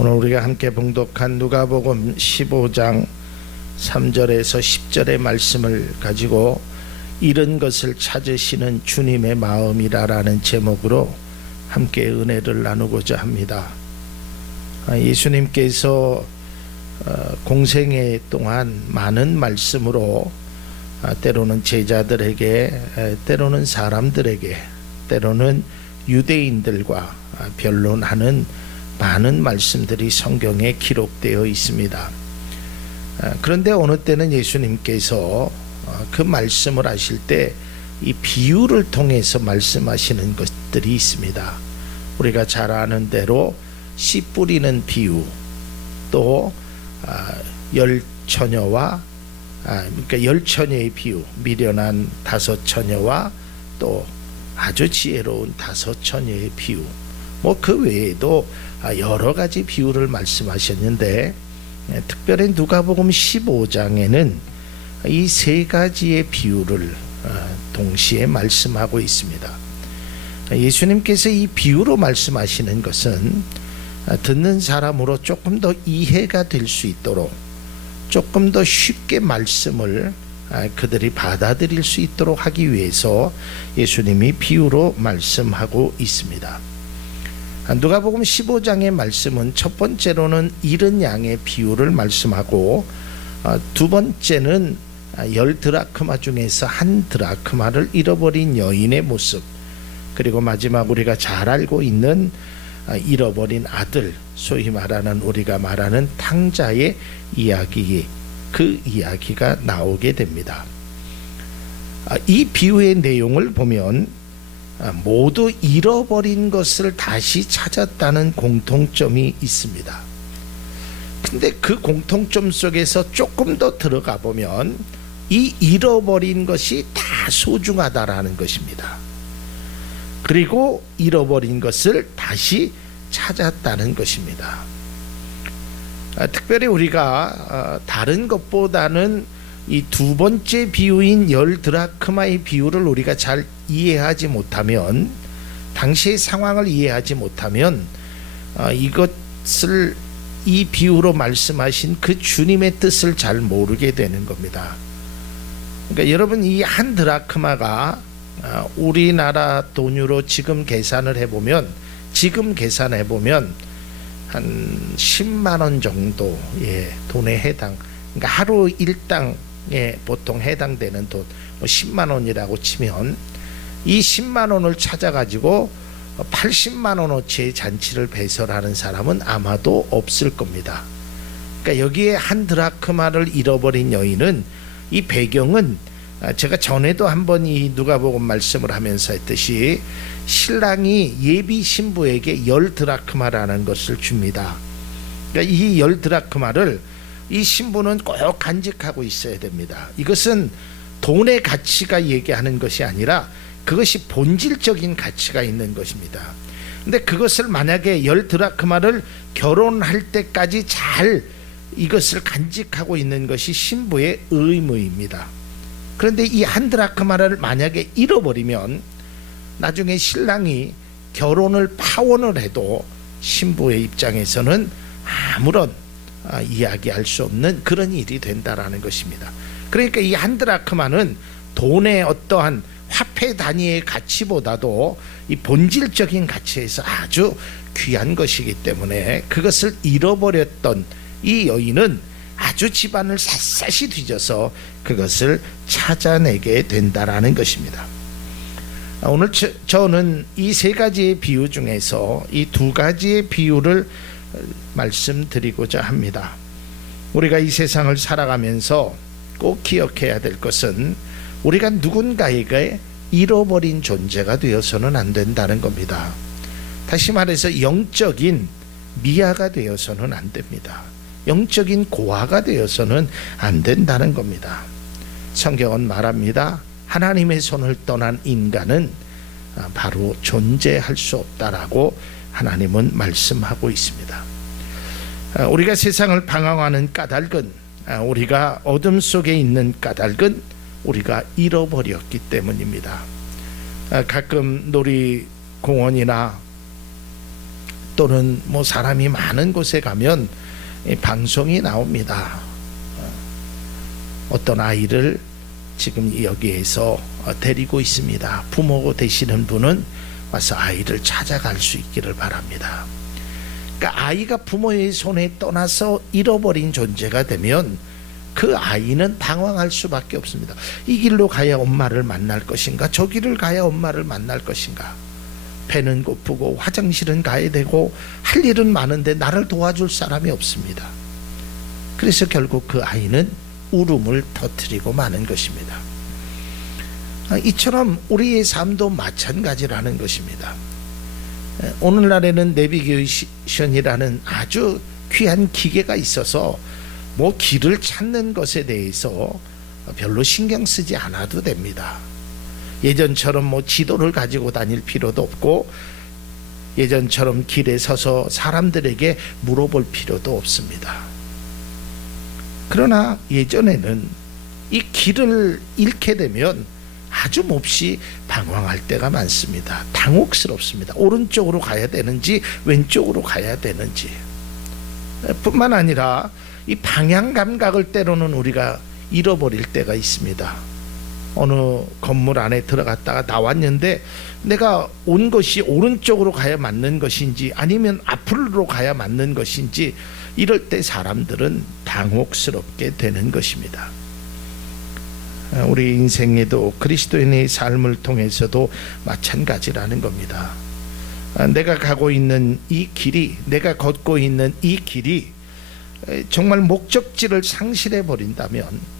오늘 우리가 함께 봉독한 누가복음 15장 3절에서 10절의 말씀을 가지고 잃은 것을 찾으시는 주님의 마음이라라는 제목으로 함께 은혜를 나누고자 합니다. 예수님께서 공생애 동안 많은 말씀으로 때로는 제자들에게, 때로는 사람들에게, 때로는 유대인들과 변론하는 많은 말씀들이 성경에 기록되어 있습니다. 그런데 어느 때는 예수님께서 그 말씀을 하실 때 이 비유를 통해서 말씀하시는 것들이 있습니다. 우리가 잘 아는 대로 씨 뿌리는 비유, 또 열 처녀와 그러니까 열 처녀의 비유, 미련한 다섯 처녀와 또 아주 지혜로운 다섯 처녀의 비유, 그 외에도 여러 가지 비유를 말씀하셨는데, 특별히 누가복음 15장에는 이 세 가지의 비유를 동시에 말씀하고 있습니다. 예수님께서 이 비유로 말씀하시는 것은 듣는 사람으로 조금 더 이해가 될 수 있도록, 조금 더 쉽게 말씀을 그들이 받아들일 수 있도록 하기 위해서 예수님이 비유로 말씀하고 있습니다. 누가복음 15장의 말씀은 첫 번째로는 잃은 양의 비유를 말씀하고, 두 번째는 10드라크마 중에서 한 드라크마를 잃어버린 여인의 모습, 그리고 마지막 우리가 잘 알고 있는 잃어버린 아들, 소위 말하는 우리가 말하는 탕자의 이야기, 그 이야기가 나오게 됩니다. 이 비유의 내용을 보면 모두 잃어버린 것을 다시 찾았다는 공통점이 있습니다. 근데 그 공통점 속에서 조금 더 들어가 보면 이 잃어버린 것이 다 소중하다라는 것입니다. 그리고 잃어버린 것을 다시 찾았다는 것입니다. 특별히 우리가 다른 것보다는 이 두 번째 비유인 10드라크마의 비유를 우리가 잘 이해하지 못하면, 당시의 상황을 이해하지 못하면 이것을 이 비유로 말씀하신 그 주님의 뜻을 잘 모르게 되는 겁니다. 그러니까 여러분, 이 한 드라크마가 우리나라 돈으로 지금 계산을 해보면 한 10만 원 정도의 돈에 해당, 그러니까 하루 일당에 보통 해당되는 돈 10만 원이라고 치면, 이 10만 원을 찾아가지고 80만 원어치의 잔치를 배설하는 사람은 아마도 없을 겁니다. 그러니까 여기에 한 드라크마를 잃어버린 여인은, 이 배경은 제가 전에도 한번 이 누가복음 말씀을 하면서 했듯이 신랑이 예비 신부에게 10드라크마라는 것을 줍니다. 그러니까 이 10드라크마를 이 신부는 꼭 간직하고 있어야 됩니다. 이것은 돈의 가치가 얘기하는 것이 아니라 그것이 본질적인 가치가 있는 것입니다. 근데 그것을 만약에 10드라크마를 결혼할 때까지 잘 이것을 간직하고 있는 것이 신부의 의무입니다. 그런데 이 한 드라크마를 만약에 잃어버리면 나중에 신랑이 결혼을 파혼을 해도 신부의 입장에서는 아무런 이야기할 수 없는 그런 일이 된다라는 것입니다. 그러니까 이 한 드라크마는 돈의 어떠한 화폐 단위의 가치보다도 이 본질적인 가치에서 아주 귀한 것이기 때문에, 그것을 잃어버렸던 이 여인은 아주 집안을 샅샅이 뒤져서 그것을 찾아내게 된다라는 것입니다. 오늘 저는 이 세 가지의 비유 중에서 이 두 가지의 비유를 말씀드리고자 합니다. 우리가 이 세상을 살아가면서 꼭 기억해야 될 것은, 우리가 누군가에게 잃어버린 존재가 되어서는 안 된다는 겁니다. 다시 말해서 영적인 미아가 되어서는 안 됩니다. 영적인 고아가 되어서는 안 된다는 겁니다. 성경은 말합니다. 하나님의 손을 떠난 인간은 바로 존재할 수 없다라고 하나님은 말씀하고 있습니다. 우리가 세상을 방황하는 까닭은, 우리가 어둠 속에 있는 까닭은 우리가 잃어버렸기 때문입니다. 가끔 놀이공원이나 또는 뭐 사람이 많은 곳에 가면 방송이 나옵니다. 어떤 아이를 지금 여기에서 데리고 있습니다. 부모 되시는 분은 와서 아이를 찾아갈 수 있기를 바랍니다. 그러니까 아이가 부모의 손에 떠나서 잃어버린 존재가 되면 그 아이는 방황할 수밖에 없습니다. 이 길로 가야 엄마를 만날 것인가, 저 길을 가야 엄마를 만날 것인가. 배는 고프고 화장실은 가야 되고 할 일은 많은데 나를 도와줄 사람이 없습니다. 그래서 결국 그 아이는 울음을 터뜨리고 마는 것입니다. 이처럼 우리의 삶도 마찬가지라는 것입니다. 오늘날에는 내비게이션이라는 아주 귀한 기계가 있어서 뭐 길을 찾는 것에 대해서 별로 신경 쓰지 않아도 됩니다. 예전처럼 뭐 지도를 가지고 다닐 필요도 없고 예전처럼 길에 서서 사람들에게 물어볼 필요도 없습니다. 그러나 예전에는 이 길을 잃게 되면 아주 몹시 방황할 때가 많습니다. 당혹스럽습니다. 오른쪽으로 가야 되는지 왼쪽으로 가야 되는지. 뿐만 아니라 이 방향 감각을 때로는 우리가 잃어버릴 때가 있습니다. 어느 건물 안에 들어갔다가 나왔는데 내가 온 것이 오른쪽으로 가야 맞는 것인지 아니면 앞으로 가야 맞는 것인지 이럴 때 사람들은 당혹스럽게 되는 것입니다. 우리 인생에도 그리스도인의 삶을 통해서도 마찬가지라는 겁니다. 내가 가고 있는 이 길이, 내가 걷고 있는 이 길이 정말 목적지를 상실해 버린다면,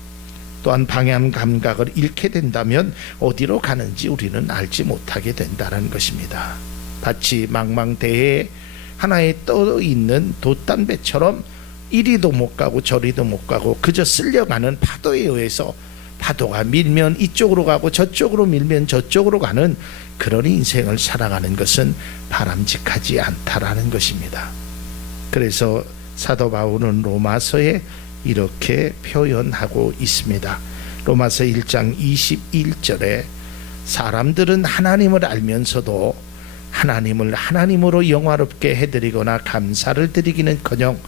또한 방향 감각을 잃게 된다면 어디로 가는지 우리는 알지 못하게 된다는 것입니다. 마치 망망대해에 하나에 떠 있는 돛담배처럼 이리도 못 가고 저리도 못 가고 그저 쓸려가는 파도에 의해서 파도가 밀면 이쪽으로 가고 저쪽으로 밀면 저쪽으로 가는 그런 인생을 살아가는 것은 바람직하지 않다라는 것입니다. 그래서 사도 바울은 로마서에 이렇게 표현하고 있습니다. 로마서 1장 21절에 사람들은 하나님을 알면서도 하나님을 하나님으로 영화롭게 해드리거나 감사를 드리기는커녕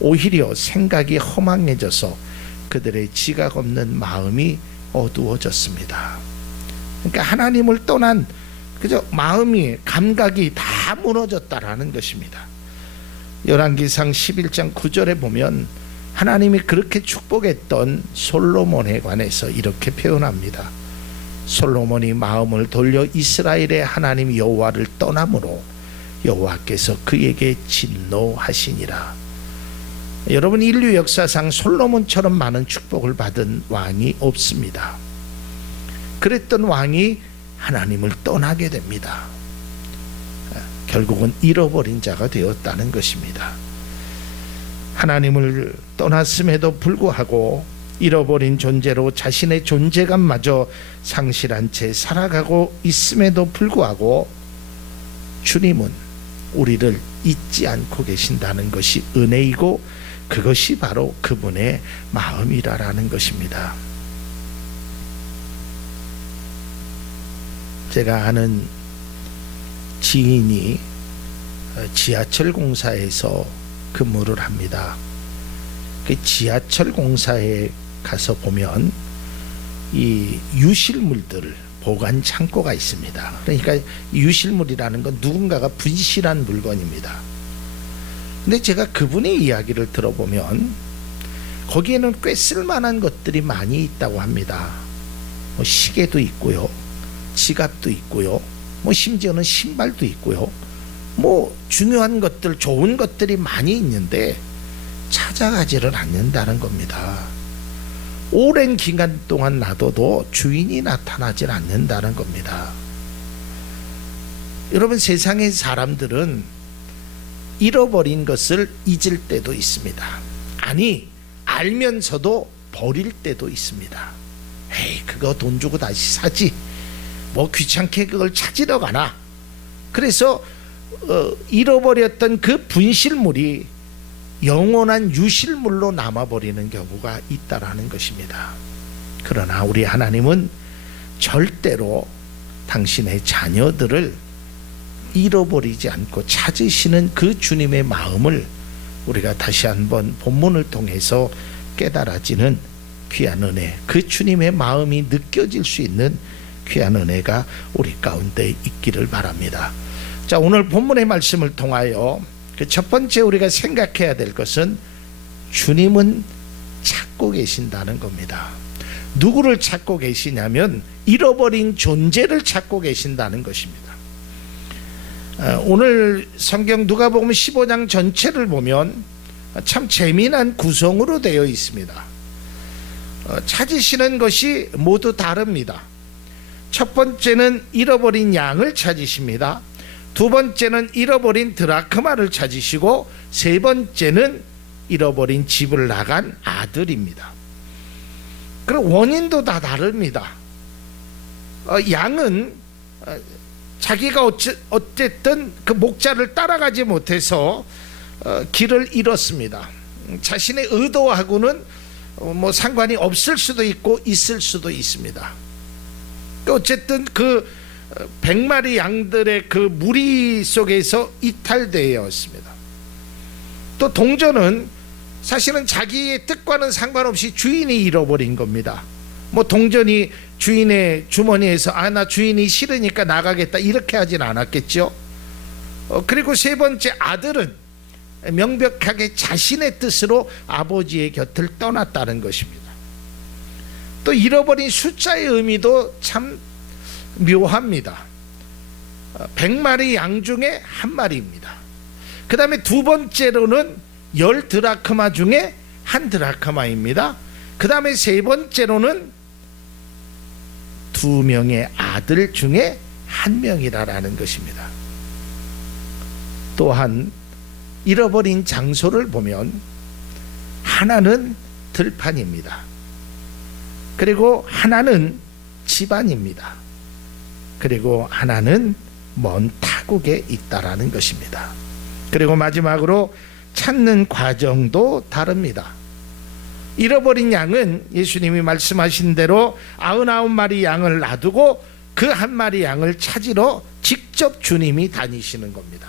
오히려 생각이 허망해져서 그들의 지각 없는 마음이 어두워졌습니다. 그러니까 하나님을 떠난 그저 마음이, 감각이 다 무너졌다라는 것입니다. 열왕기상 11장 9절에 보면 하나님이 그렇게 축복했던 솔로몬에 관해서 이렇게 표현합니다. 솔로몬이 마음을 돌려 이스라엘의 하나님 여호와를 떠남으로 여호와께서 그에게 진노하시니라. 여러분, 인류 역사상 솔로몬처럼 많은 축복을 받은 왕이 없습니다. 그랬던 왕이 하나님을 떠나게 됩니다. 결국은 잃어버린 자가 되었다는 것입니다. 하나님을 떠났음에도 불구하고 잃어버린 존재로 자신의 존재감마저 상실한 채 살아가고 있음에도 불구하고 주님은 우리를 잊지 않고 계신다는 것이 은혜이고 그것이 바로 그분의 마음이라는 것입니다. 제가 아는 지인이 지하철 공사에서 근무를 합니다. 그 지하철 공사에 가서 보면 이 유실물들 보관 창고가 있습니다. 그러니까 유실물이라는 건 누군가가 분실한 물건입니다. 근데 제가 그분의 이야기를 들어보면 거기에는 꽤 쓸만한 것들이 많이 있다고 합니다. 뭐 시계도 있고요, 지갑도 있고요, 뭐 심지어는 신발도 있고요, 뭐 중요한 것들, 좋은 것들이 많이 있는데 찾아가지를 않는다는 겁니다. 오랜 기간 동안 놔둬도 주인이 나타나질 않는다는 겁니다. 여러분, 세상의 사람들은 잃어버린 것을 잊을 때도 있습니다. 아니, 알면서도 버릴 때도 있습니다. 에이, 그거 돈 주고 다시 사지, 뭐 귀찮게 그걸 찾으러 가나. 그래서 잃어버렸던 그 분실물이 영원한 유실물로 남아버리는 경우가 있다라는 것입니다. 그러나 우리 하나님은 절대로 당신의 자녀들을 잃어버리지 않고 찾으시는 그 주님의 마음을 우리가 다시 한번 본문을 통해서 깨달아지는 귀한 은혜, 그 주님의 마음이 느껴질 수 있는 귀한 은혜가 우리 가운데 있기를 바랍니다. 자, 오늘 본문의 말씀을 통하여 그 첫 번째 우리가 생각해야 될 것은 주님은 찾고 계신다는 겁니다. 누구를 찾고 계시냐면 잃어버린 존재를 찾고 계신다는 것입니다. 오늘 성경 누가복음 15장 전체를 보면 참 재미난 구성으로 되어 있습니다. 찾으시는 것이 모두 다릅니다. 첫 번째는 잃어버린 양을 찾으십니다. 두 번째는 잃어버린 드라크마를 찾으시고 세 번째는 잃어버린 집을 나간 아들입니다. 그럼 원인도 다 다릅니다. 양은 자기가 어쨌든 그 목자를 따라가지 못해서 길을 잃었습니다. 자신의 의도하고는 뭐 상관이 없을 수도 있고 있을 수도 있습니다. 어쨌든 그 100마리 양들의 그 무리 속에서 이탈되었습니다. 또 동전은 사실은 자기의 뜻과는 상관없이 주인이 잃어버린 겁니다. 뭐 동전이 주인의 주머니에서 나 주인이 싫으니까 나가겠다 이렇게 하진 않았겠죠. 그리고 세 번째 아들은 명백하게 자신의 뜻으로 아버지의 곁을 떠났다는 것입니다. 또 잃어버린 숫자의 의미도 참 묘합니다. 100마리 양 중에 한 마리입니다. 그 다음에 두 번째로는 10드라크마 중에 한 드라크마입니다. 그 다음에 세 번째로는 2명의 아들 중에 한 명이라는 것입니다. 또한 잃어버린 장소를 보면 하나는 들판입니다. 그리고 하나는 집안입니다. 그리고 하나는 먼 타국에 있다라는 것입니다. 그리고 마지막으로 찾는 과정도 다릅니다. 잃어버린 양은 예수님이 말씀하신 대로 99마리 양을 놔두고 그 한 마리 양을 찾으러 직접 주님이 다니시는 겁니다.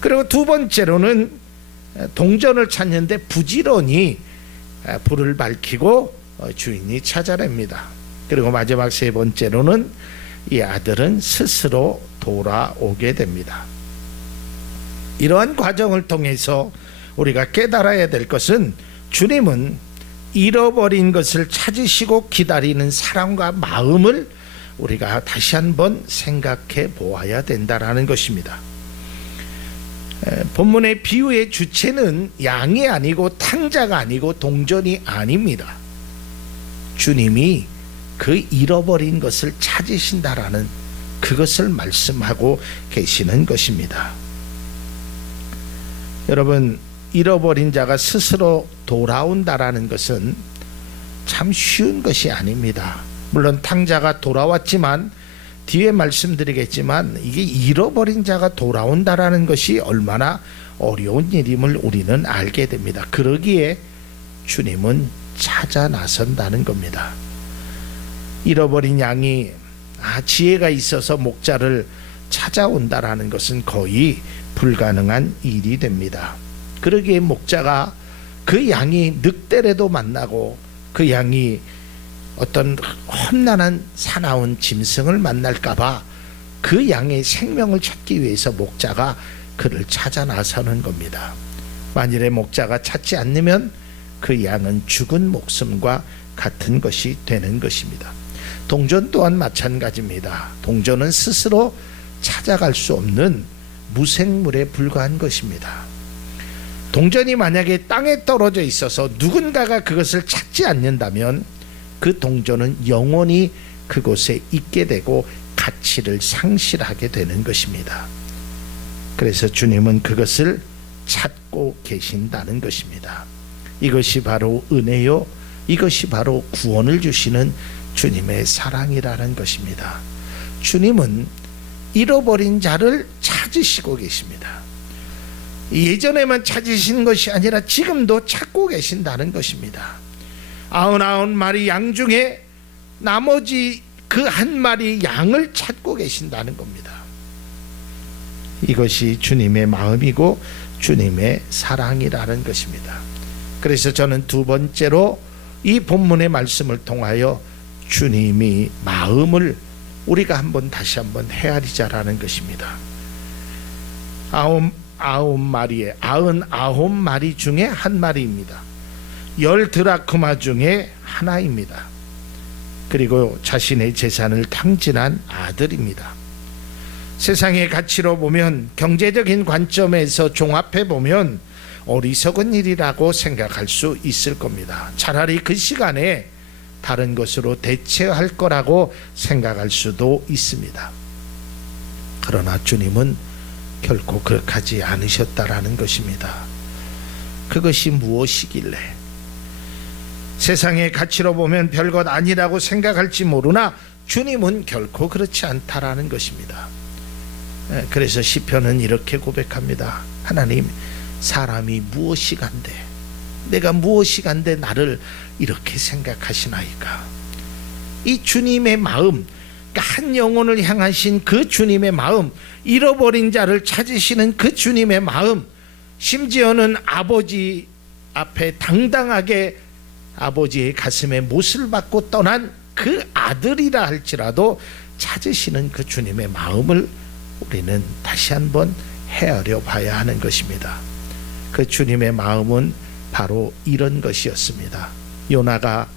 그리고 두 번째로는 동전을 찾는데 부지런히 불을 밝히고 주인이 찾아냅니다. 그리고 마지막 세 번째로는 이 아들은 스스로 돌아오게 됩니다. 이러한 과정을 통해서 우리가 깨달아야 될 것은 주님은 잃어버린 것을 찾으시고 기다리는 사랑과 마음을 우리가 다시 한번 생각해 보아야 된다라는 것입니다. 본문의 비유의 주체는 양이 아니고 탕자가 아니고 동전이 아닙니다. 주님이 그 잃어버린 것을 찾으신다라는 그것을 말씀하고 계시는 것입니다. 여러분, 잃어버린 자가 스스로 돌아온다라는 것은 참 쉬운 것이 아닙니다. 물론 탕자가 돌아왔지만 뒤에 말씀드리겠지만 이게 잃어버린 자가 돌아온다라는 것이 얼마나 어려운 일임을 우리는 알게 됩니다. 그러기에 주님은 찾아 나선다는 겁니다. 잃어버린 양이 지혜가 있어서 목자를 찾아온다라는 것은 거의 불가능한 일이 됩니다. 그러기에 목자가 그 양이 늑대라도 만나고 그 양이 어떤 험난한 사나운 짐승을 만날까봐 그 양의 생명을 찾기 위해서 목자가 그를 찾아 나서는 겁니다. 만일에 목자가 찾지 않으면 그 양은 죽은 목숨과 같은 것이 되는 것입니다. 동전 또한 마찬가지입니다. 동전은 스스로 찾아갈 수 없는 무생물에 불과한 것입니다. 동전이 만약에 땅에 떨어져 있어서 누군가가 그것을 찾지 않는다면 그 동전은 영원히 그곳에 있게 되고 가치를 상실하게 되는 것입니다. 그래서 주님은 그것을 찾고 계신다는 것입니다. 이것이 바로 은혜요, 이것이 바로 구원을 주시는 주님의 사랑이라는 것입니다. 주님은 잃어버린 자를 찾으시고 계십니다. 예전에만 찾으신 것이 아니라 지금도 찾고 계신다는 것입니다. 99마리 양 중에 나머지 그 한 마리 양을 찾고 계신다는 겁니다. 이것이 주님의 마음이고 주님의 사랑이라는 것입니다. 그래서 저는 두 번째로 이 본문의 말씀을 통하여 주님이 마음을 우리가 다시 한번 헤아리자라는 것입니다. 99 마리 중에 한 마리입니다. 10 드라크마 중에 하나입니다. 그리고 자신의 재산을 탕진한 아들입니다. 세상의 가치로 보면, 경제적인 관점에서 종합해 보면 어리석은 일이라고 생각할 수 있을 겁니다. 차라리 그 시간에 다른 것으로 대체할 거라고 생각할 수도 있습니다. 그러나 주님은 결코 그렇게 하지 않으셨다라는 것입니다. 그것이 무엇이길래? 세상의 가치로 보면 별것 아니라고 생각할지 모르나 주님은 결코 그렇지 않다라는 것입니다. 그래서 시편은 이렇게 고백합니다. 하나님, 사람이 무엇이간데, 내가 무엇이간데 나를 이렇게 생각하시나이까. 이 주님의 마음, 한 영혼을 향하신 그 주님의 마음, 잃어버린 자를 찾으시는 그 주님의 마음, 심지어는 아버지 앞에 당당하게 아버지의 가슴에 못을 박고 떠난 그 아들이라 할지라도 찾으시는 그 주님의 마음을 우리는 다시 한번 헤아려 봐야 하는 것입니다. 그 주님의 마음은 바로 이런 것이었습니다. 요나가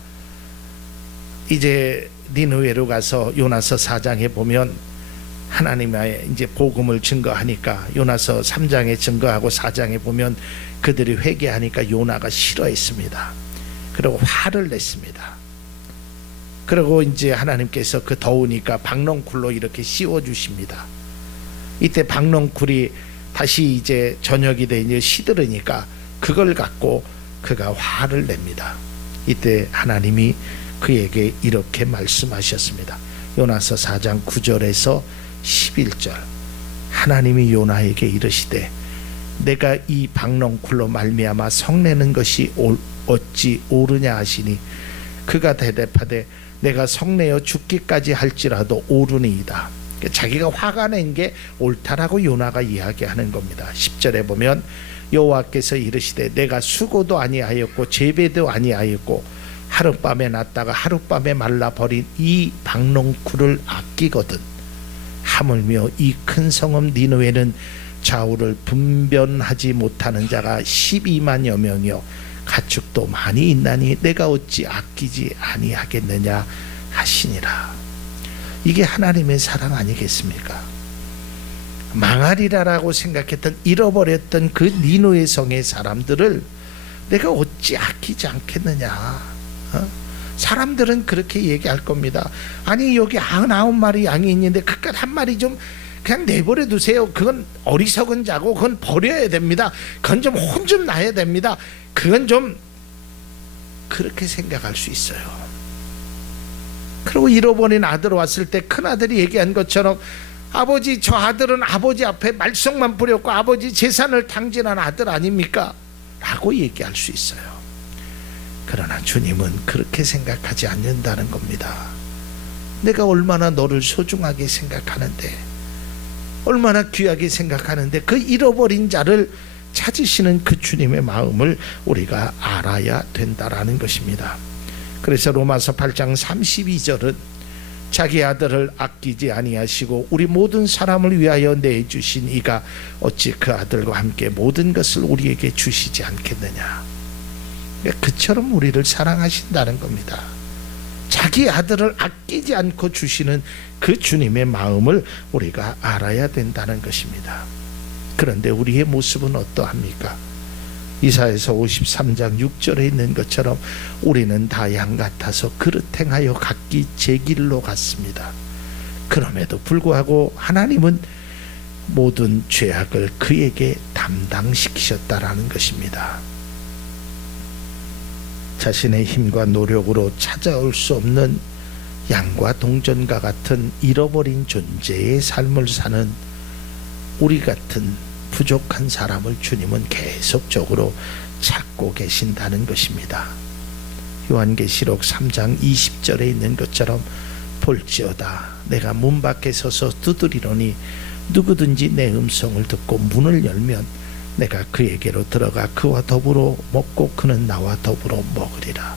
이제 니느웨로 가서 요나서 4장에 보면 하나님의 이제 복음을 증거하니까 요나서 3장에 증거하고 4장에 보면 그들이 회개하니까 요나가 싫어했습니다. 그리고 화를 냈습니다. 그리고 이제 하나님께서 그 더우니까 박넝쿨로 이렇게 씌워 주십니다. 이때 박넝쿨이 다시 이제 저녁이 돼 이제 시들으니까 그걸 갖고 그가 화를 냅니다. 이때 하나님이 그에게 이렇게 말씀하셨습니다. 요나서 4장 9절에서 11절. 하나님이 요나에게 이르시되 내가 이 박넝쿨로 말미암아 성내는 것이 어찌 옳으냐 하시니 그가 대답하되 내가 성내어 죽기까지 할지라도 옳으니이다. 자기가 화가 낸 게 옳다라고 요나가 이야기하는 겁니다. 10절에 보면 여호와께서 이르시되 내가 수고도 아니하였고 재배도 아니하였고 하룻밤에 났다가 하룻밤에 말라버린 이 박넝쿨을 아끼거든. 하물며 이 큰 성읍 니느웨는 좌우를 분변하지 못하는 자가 12만여 명이요 가축도 많이 있나니 내가 어찌 아끼지 아니하겠느냐 하시니라. 이게 하나님의 사랑 아니겠습니까? 망하리라라고 생각했던, 잃어버렸던 그 니느웨 성의 사람들을 내가 어찌 아끼지 않겠느냐. 사람들은 그렇게 얘기할 겁니다. 아니 여기 99마리 양이 있는데 그깟 한 마리 좀 그냥 내버려 두세요. 그건 어리석은 자고 그건 버려야 됩니다. 그건 좀 혼 좀 나야 됩니다. 그건 좀 그렇게 생각할 수 있어요. 그리고 잃어버린 아들 왔을 때 큰아들이 얘기한 것처럼 아버지, 저 아들은 아버지 앞에 말썽만 부렸고 아버지 재산을 탕진한 아들 아닙니까? 라고 얘기할 수 있어요. 그러나 주님은 그렇게 생각하지 않는다는 겁니다. 내가 얼마나 너를 소중하게 생각하는데, 얼마나 귀하게 생각하는데 그 잃어버린 자를 찾으시는 그 주님의 마음을 우리가 알아야 된다라는 것입니다. 그래서 로마서 8장 32절은 자기 아들을 아끼지 아니하시고 우리 모든 사람을 위하여 내주신 이가 어찌 그 아들과 함께 모든 것을 우리에게 주시지 않겠느냐. 그처럼 우리를 사랑하신다는 겁니다. 자기 아들을 아끼지 않고 주시는 그 주님의 마음을 우리가 알아야 된다는 것입니다. 그런데 우리의 모습은 어떠합니까? 이사야서 53장 6절에 있는 것처럼 우리는 다 양 같아서 그릇 행하여 각기 제 길로 갔습니다. 그럼에도 불구하고 하나님은 모든 죄악을 그에게 담당시키셨다라는 것입니다. 자신의 힘과 노력으로 찾아올 수 없는 양과 동전과 같은 잃어버린 존재의 삶을 사는 우리 같은 부족한 사람을 주님은 계속적으로 찾고 계신다는 것입니다. 요한계시록 3장 20절에 있는 것처럼 볼지어다 내가 문 밖에 서서 두드리노니 누구든지 내 음성을 듣고 문을 열면 내가 그에게로 들어가 그와 더불어 먹고 그는 나와 더불어 먹으리라.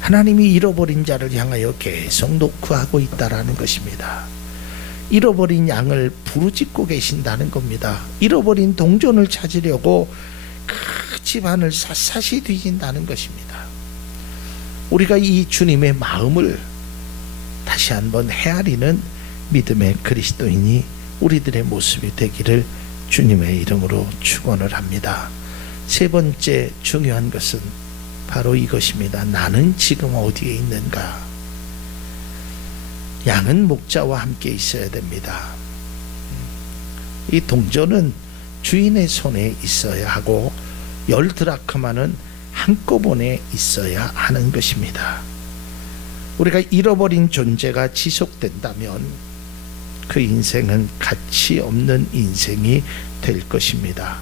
하나님이 잃어버린 자를 향하여 계속 노크하고 있다라는 것입니다. 잃어버린 양을 부르짖고 계신다는 겁니다. 잃어버린 동전을 찾으려고 그 집안을 샅샅이 뒤진다는 것입니다. 우리가 이 주님의 마음을 다시 한번 헤아리는 믿음의 그리스도인이 우리들의 모습이 되기를 주님의 이름으로 축원을 합니다. 세 번째 중요한 것은 바로 이것입니다. 나는 지금 어디에 있는가? 양은 목자와 함께 있어야 됩니다. 이 동전은 주인의 손에 있어야 하고 10드라크마는 한꺼번에 있어야 하는 것입니다. 우리가 잃어버린 존재가 지속된다면 그 인생은 가치 없는 인생이 될 것입니다.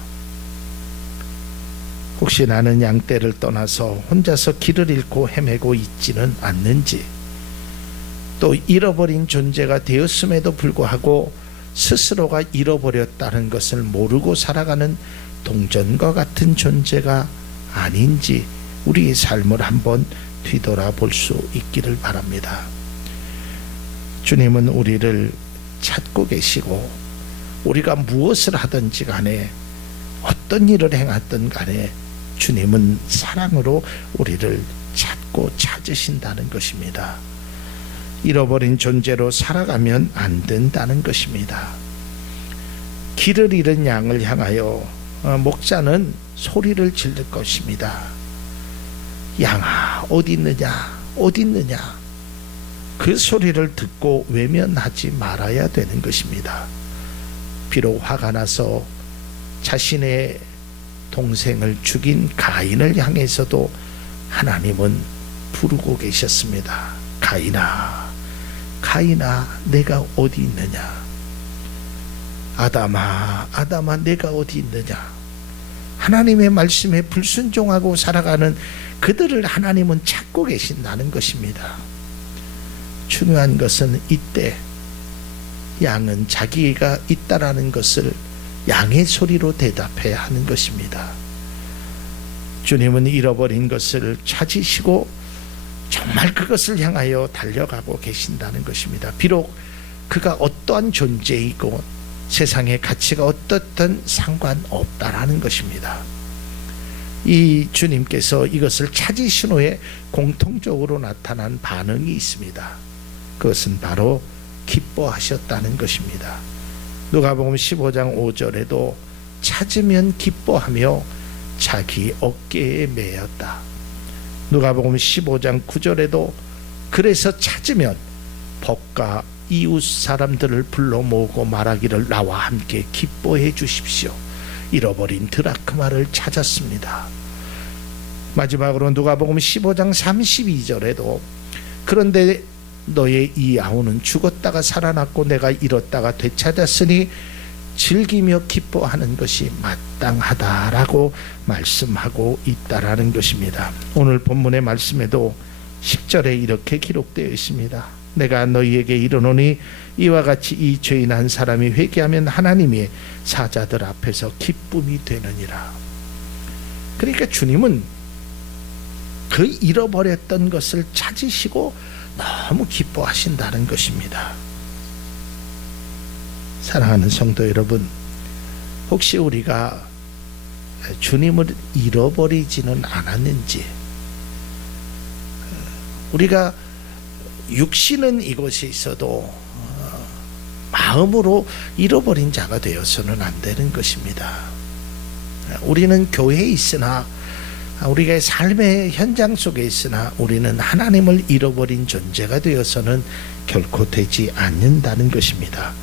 혹시 나는 양떼를 떠나서 혼자서 길을 잃고 헤매고 있지는 않는지, 또 잃어버린 존재가 되었음에도 불구하고 스스로가 잃어버렸다는 것을 모르고 살아가는 동전과 같은 존재가 아닌지 우리의 삶을 한번 뒤돌아볼 수 있기를 바랍니다. 주님은 우리를 찾고 계시고 우리가 무엇을 하든지 간에 어떤 일을 행하든 간에 주님은 사랑으로 우리를 찾고 찾으신다는 것입니다. 잃어버린 존재로 살아가면 안 된다는 것입니다. 길을 잃은 양을 향하여 목자는 소리를 지를 것입니다. 양아 어디 있느냐 어디 있느냐. 그 소리를 듣고 외면하지 말아야 되는 것입니다. 비록 화가 나서 자신의 동생을 죽인 가인을 향해서도 하나님은 부르고 계셨습니다. 가인아 가인아 내가 어디 있느냐. 아담아 아담아 내가 어디 있느냐. 하나님의 말씀에 불순종하고 살아가는 그들을 하나님은 찾고 계신다는 것입니다. 중요한 것은 이때 양은 자기가 있다라는 것을 양의 소리로 대답해야 하는 것입니다. 주님은 잃어버린 것을 찾으시고 정말 그것을 향하여 달려가고 계신다는 것입니다. 비록 그가 어떠한 존재이고 세상의 가치가 어떻든 상관없다라는 것입니다. 이 주님께서 이것을 찾으신 후에 공통적으로 나타난 반응이 있습니다. 그것은 바로 기뻐하셨다는 것입니다. 누가복음 15장 5절에도 찾으면 기뻐하며 자기 어깨에 메었다. 누가복음 15장 9절에도 그래서 찾으면 법과 이웃 사람들을 불러 모으고 말하기를 나와 함께 기뻐해 주십시오. 잃어버린 드라크마를 찾았습니다. 마지막으로 누가복음 15장 32절에도 그런데 너의 이 아우는 죽었다가 살아났고 내가 잃었다가 되찾았으니 즐기며 기뻐하는 것이 마땅하다라고 말씀하고 있다라는 것입니다. 오늘 본문의 말씀에도 10절에 이렇게 기록되어 있습니다. 내가 너희에게 이르노니 이와 같이 이 죄인 한 사람이 회개하면 하나님의 사자들 앞에서 기쁨이 되느니라. 그러니까 주님은 그 잃어버렸던 것을 찾으시고 너무 기뻐하신다는 것입니다. 사랑하는 성도 여러분, 혹시 우리가 주님을 잃어버리지는 않았는지, 우리가 육신은 이곳에 있어도 마음으로 잃어버린 자가 되어서는 안 되는 것입니다. 우리는 교회에 있으나 우리가 삶의 현장 속에 있으나 우리는 하나님을 잃어버린 존재가 되어서는 결코 되지 않는다는 것입니다.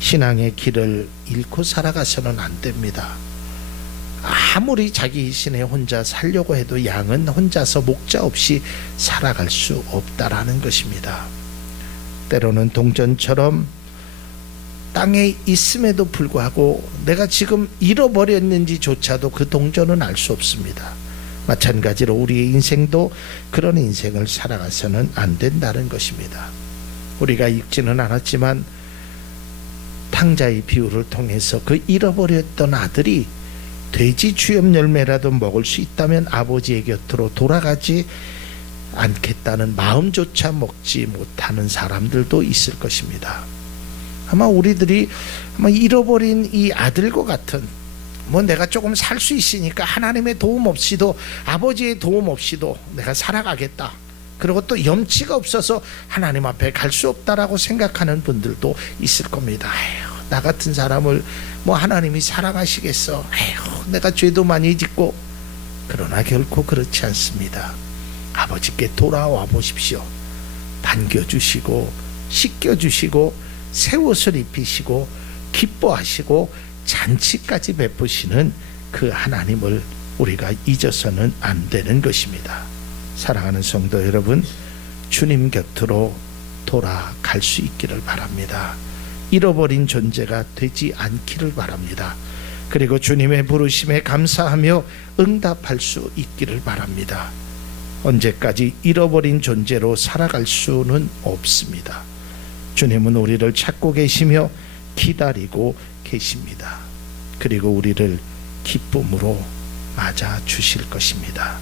신앙의 길을 잃고 살아가서는 안 됩니다. 아무리 자기 신에 혼자 살려고 해도 양은 혼자서 목자 없이 살아갈 수 없다라는 것입니다. 때로는 동전처럼 땅에 있음에도 불구하고 내가 지금 잃어버렸는지조차도 그 동전은 알 수 없습니다. 마찬가지로 우리의 인생도 그런 인생을 살아가서는 안 된다는 것입니다. 우리가 읽지는 않았지만 탕자의 비유를 통해서 그 잃어버렸던 아들이 돼지 주엽 열매라도 먹을 수 있다면 아버지의 곁으로 돌아가지 않겠다는 마음조차 먹지 못하는 사람들도 있을 것입니다. 아마 우리들이 아마 잃어버린 이 아들과 같은, 뭐 내가 조금 살 수 있으니까 하나님의 도움 없이도, 아버지의 도움 없이도 내가 살아가겠다, 그리고 또 염치가 없어서 하나님 앞에 갈 수 없다라고 생각하는 분들도 있을 겁니다. 에휴, 나 같은 사람을 뭐 하나님이 사랑하시겠어, 에휴, 내가 죄도 많이 짓고. 그러나 결코 그렇지 않습니다. 아버지께 돌아와 보십시오. 반겨주시고 씻겨주시고 새 옷을 입히시고 기뻐하시고 잔치까지 베푸시는 그 하나님을 우리가 잊어서는 안 되는 것입니다. 사랑하는 성도 여러분, 주님 곁으로 돌아갈 수 있기를 바랍니다. 잃어버린 존재가 되지 않기를 바랍니다. 그리고 주님의 부르심에 감사하며 응답할 수 있기를 바랍니다. 언제까지 잃어버린 존재로 살아갈 수는 없습니다. 주님은 우리를 찾고 계시며 기다리고 계십니다. 그리고 우리를 기쁨으로 맞아 주실 것입니다.